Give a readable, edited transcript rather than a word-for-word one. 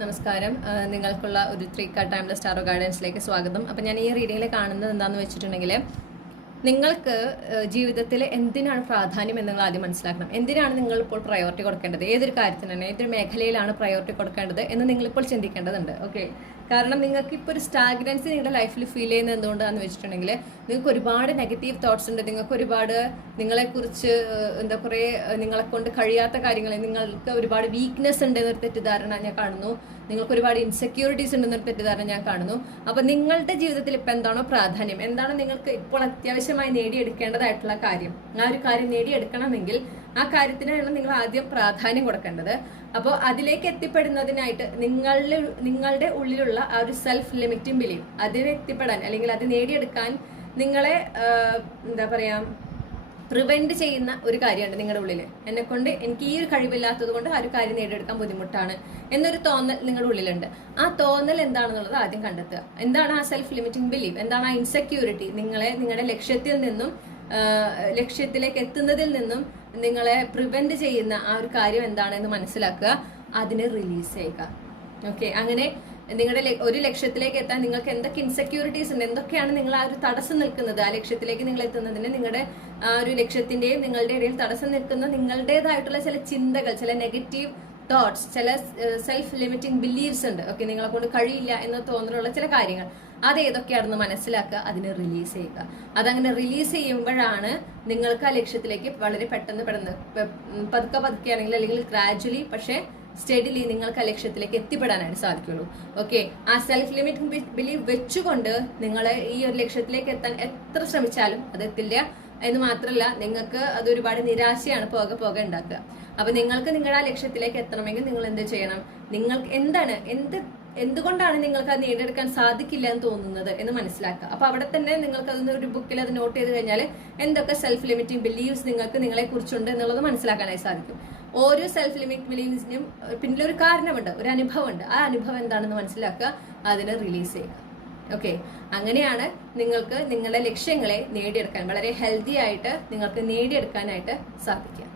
നമസ്കാരം. നിങ്ങൾക്കുള്ള ഒരു 3 കാർഡ് ടൈംലെസ് ടാറോ ഗൈഡൻസിലേക്ക് സ്വാഗതം. അപ്പം ഞാൻ ഈ റീഡിങ്ങിൽ കാണുന്നത് എന്താണെന്ന് വെച്ചിട്ടുണ്ടെങ്കിൽ, നിങ്ങൾക്ക് ജീവിതത്തിൽ എന്തിനാണ് പ്രാധാന്യം എന്ന് നിങ്ങൾ ആദ്യം മനസ്സിലാക്കണം. എന്തിനാണ് നിങ്ങൾ ഇപ്പോൾ പ്രയോറിറ്റി കൊടുക്കേണ്ടത്, ഏതൊരു കാര്യത്തിനാണ്, ഏതൊരു മേഖലയിലാണ് പ്രയോറിറ്റി കൊടുക്കേണ്ടത് എന്ന് നിങ്ങളിപ്പോൾ ചിന്തിക്കേണ്ടതുണ്ട്. ഓക്കെ, കാരണം നിങ്ങൾക്ക് ഇപ്പോൾ ഒരു സ്റ്റാഗ്നൻസി നിങ്ങളുടെ ലൈഫിൽ ഫീൽ ചെയ്യുന്നത് എന്തുകൊണ്ടാണെന്ന് വെച്ചിട്ടുണ്ടെങ്കിൽ, നിങ്ങൾക്ക് ഒരുപാട് നെഗറ്റീവ് തോട്ട്സ് ഉണ്ട്, നിങ്ങൾക്ക് ഒരുപാട് നിങ്ങളെക്കുറിച്ച് കുറേ നിങ്ങളെ കൊണ്ട് കഴിയാത്ത കാര്യങ്ങൾ, നിങ്ങൾക്ക് ഒരുപാട് വീക്ക്നെസ് ഉണ്ട് എന്നൊരു തെറ്റിദ്ധാരണ ഞാൻ കാണുന്നു, നിങ്ങൾക്ക് ഒരുപാട് ഇൻസെക്യൂരിറ്റീസ് ഉണ്ടെന്നൊരു തെറ്റിദ്ധാരണ ഞാൻ കാണുന്നു. അപ്പോൾ നിങ്ങളുടെ ജീവിതത്തിൽ ഇപ്പം എന്താണോ പ്രാധാന്യം, എന്താണ് നിങ്ങൾക്ക് ഇപ്പോൾ അത്യാവശ്യമായി നേടിയെടുക്കേണ്ടതായിട്ടുള്ള കാര്യം, ആ ഒരു കാര്യം നേടിയെടുക്കണമെങ്കിൽ ആ കാര്യത്തിനാണ് നിങ്ങൾ ആദ്യം പ്രാധാന്യം കൊടുക്കേണ്ടത്. അപ്പോൾ അതിലേക്ക് എത്തിപ്പെടുന്നതിനായിട്ട് നിങ്ങളുടെ ഉള്ളിലുള്ള ആ ഒരു സെൽഫ് ലിമിറ്റിംഗ് ബിലീഫ്, അതിനെ എത്തിപ്പെടാൻ അല്ലെങ്കിൽ അത് നേടിയെടുക്കാൻ നിങ്ങളെ പ്രിവെന്റ് ചെയ്യുന്ന ഒരു കാര്യമുണ്ട് നിങ്ങളുടെ ഉള്ളിൽ. എനിക്ക് ഈ ഒരു കഴിവില്ലാത്തത് കൊണ്ട് ആ ഒരു കാര്യം നേടിയെടുക്കാൻ ബുദ്ധിമുട്ടാണ് എന്നൊരു തോന്നൽ നിങ്ങളുടെ ഉള്ളിലുണ്ട്. ആ തോന്നൽ എന്താണെന്നുള്ളത് ആദ്യം കണ്ടെത്തുക. എന്താണ് ആ സെൽഫ് ലിമിറ്റിംഗ് ബിലീഫ്, എന്താണ് ആ ഇൻസെക്യൂരിറ്റി, നിങ്ങളുടെ ലക്ഷ്യത്തിലേക്ക് എത്തുന്നതിൽ നിന്നും നിങ്ങളെ പ്രിവെന്റ് ചെയ്യുന്ന ആ ഒരു കാര്യം എന്താണെന്ന് മനസ്സിലാക്കുക, അതിനെ റിലീസ് ചെയ്യുക. ഓക്കെ, അങ്ങനെ നിങ്ങളുടെ ഒരു ലക്ഷ്യത്തിലേക്ക് എത്താൻ നിങ്ങൾക്ക് എന്തൊക്കെ ഇൻസെക്യൂരിറ്റീസ് ഉണ്ട്, എന്തൊക്കെയാണ് നിങ്ങൾ ആ ഒരു തടസ്സം നിൽക്കുന്നത്, ആ ലക്ഷ്യത്തിലേക്ക് നിങ്ങൾ എത്തുന്നതിന് നിങ്ങളുടെ ആ ഒരു ലക്ഷ്യത്തിന്റെയും നിങ്ങളുടെ ഇടയിൽ തടസ്സം നിൽക്കുന്ന നിങ്ങളുടേതായിട്ടുള്ള ചില ചിന്തകൾ, ചില നെഗറ്റീവ് തോട്ട്സ്, ചില സെൽഫ് ലിമിറ്റിംഗ് ബിലീവ്സ് ഉണ്ട്. ഓക്കെ, നിങ്ങളെ കൊണ്ട് കഴിയില്ല എന്ന് തോന്നലുള്ള ചില കാര്യങ്ങൾ, അത് ഏതൊക്കെയാണെന്ന് മനസ്സിലാക്കുക, അതിനെ റിലീസ് ചെയ്യുക. അതങ്ങനെ റിലീസ് ചെയ്യുമ്പോഴാണ് നിങ്ങൾക്ക് ആ ലക്ഷ്യത്തിലേക്ക് വളരെ പെട്ടെന്ന് പതുക്കെ ആണെങ്കിൽ അല്ലെങ്കിൽ ഗ്രാജുവലി പക്ഷേ സ്റ്റഡിലി നിങ്ങൾക്ക് ആ ലക്ഷ്യത്തിലേക്ക് എത്തിപ്പെടാനായിട്ട് സാധിക്കുള്ളൂ. ഓക്കെ, ആ സെൽഫ് ലിമിറ്റിംഗ് ബിലീവ് വെച്ചുകൊണ്ട് നിങ്ങൾ ഈ ഒരു ലക്ഷ്യത്തിലേക്ക് എത്താൻ എത്ര ശ്രമിച്ചാലും അത് എത്തില്ല എന്ന് മാത്രമല്ല, നിങ്ങൾക്ക് അത് ഒരുപാട് നിരാശയാണ് പോകെ ഉണ്ടാക്കുക. അപ്പൊ നിങ്ങൾക്ക് നിങ്ങളുടെ ആ ലക്ഷ്യത്തിലേക്ക് എത്തണമെങ്കിൽ നിങ്ങൾ എന്ത് ചെയ്യണം, നിങ്ങൾക്ക് എന്തുകൊണ്ടാണ് നിങ്ങൾക്ക് അത് നേടിയെടുക്കാൻ സാധിക്കില്ല എന്ന് തോന്നുന്നത് എന്ന് മനസ്സിലാക്കുക. അപ്പൊ അവിടെ തന്നെ നിങ്ങൾക്ക് അതൊന്ന് ഒരു ബുക്കിൽ അത് നോട്ട് ചെയ്ത് കഴിഞ്ഞാൽ എന്തൊക്കെ സെൽഫ് ലിമിറ്റിംഗ് ബിലീവ്സ് നിങ്ങൾക്ക് നിങ്ങളെ കുറിച്ചുണ്ട് എന്നുള്ളത് മനസ്സിലാക്കാനായി സാധിക്കും. ഓരോ സെൽഫ് ലിമിറ്റിംഗ് ബിലീവ്സിനും പിന്നിൽ ഒരു കാരണമുണ്ട്, ഒരു അനുഭവമുണ്ട്. ആ അനുഭവം എന്താണെന്ന് മനസ്സിലാക്കുക, അതിനെ റിലീസ് ചെയ്യുക. ഓക്കെ, അങ്ങനെയാണ് നിങ്ങൾക്ക് നിങ്ങളുടെ ലക്ഷ്യങ്ങളെ നേടിയെടുക്കാൻ, വളരെ ഹെൽത്തി ആയിട്ട് നിങ്ങൾക്ക് നേടിയെടുക്കാനായിട്ട് സാധിക്കുക.